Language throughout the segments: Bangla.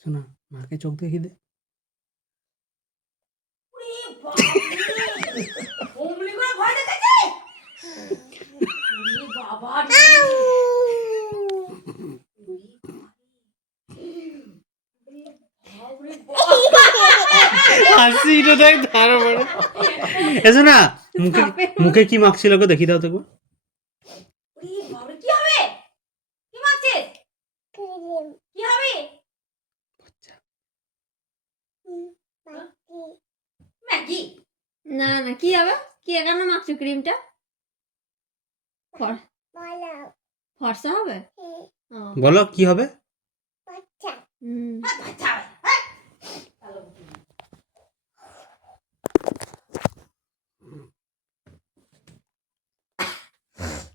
শোনা মাকে চোখ দেখি দে। হাসিটা দেখ তার উপরে। এসো না মুখে মুখে কি মাখছিল গো দেখি দাও তো গো। কি হবে? কি মাখছিস? কি হবে? ম্যাগি। না না কি হবে? কি কেন মাখছো ক্রিমটা? ফর্সা হবে? বলো কি হবে?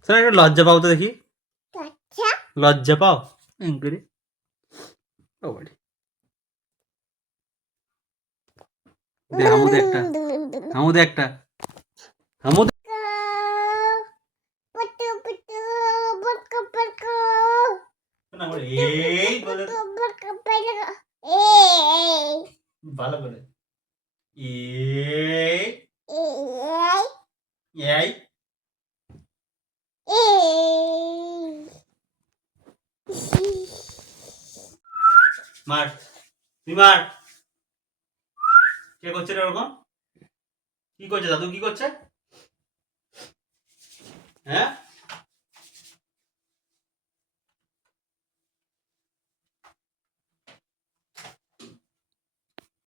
শোনা একটু লজ্জা পাও তো দেখি, লজ্জা পাও করে ও বাড়ি দে হামুদে একটা, হামুদে একটা, হামুদ এই বলে ভালো করে এই এই মার তুই মার। কে করছে রে ওরকম? কি করছে দাদু, কি করছে? হ্যাঁ